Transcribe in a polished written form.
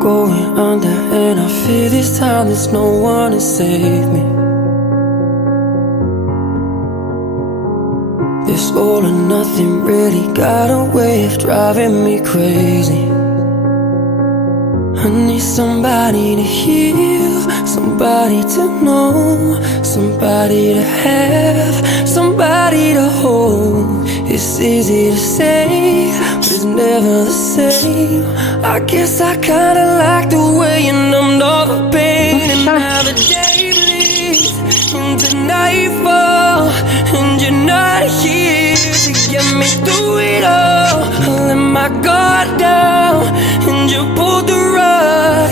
going under, and I fear this time there's no one to save me. This all or nothing really got a way of driving me crazy. I need somebody to heal, somebody to know, somebody to have, somebody to hold. It's easy to say, but it's never the same. I guess I kinda like the way you numbed all the pain. And now the day bleeds into nightfall, and you're not here to get me through it all. I let my guard down, and you pulled the rug.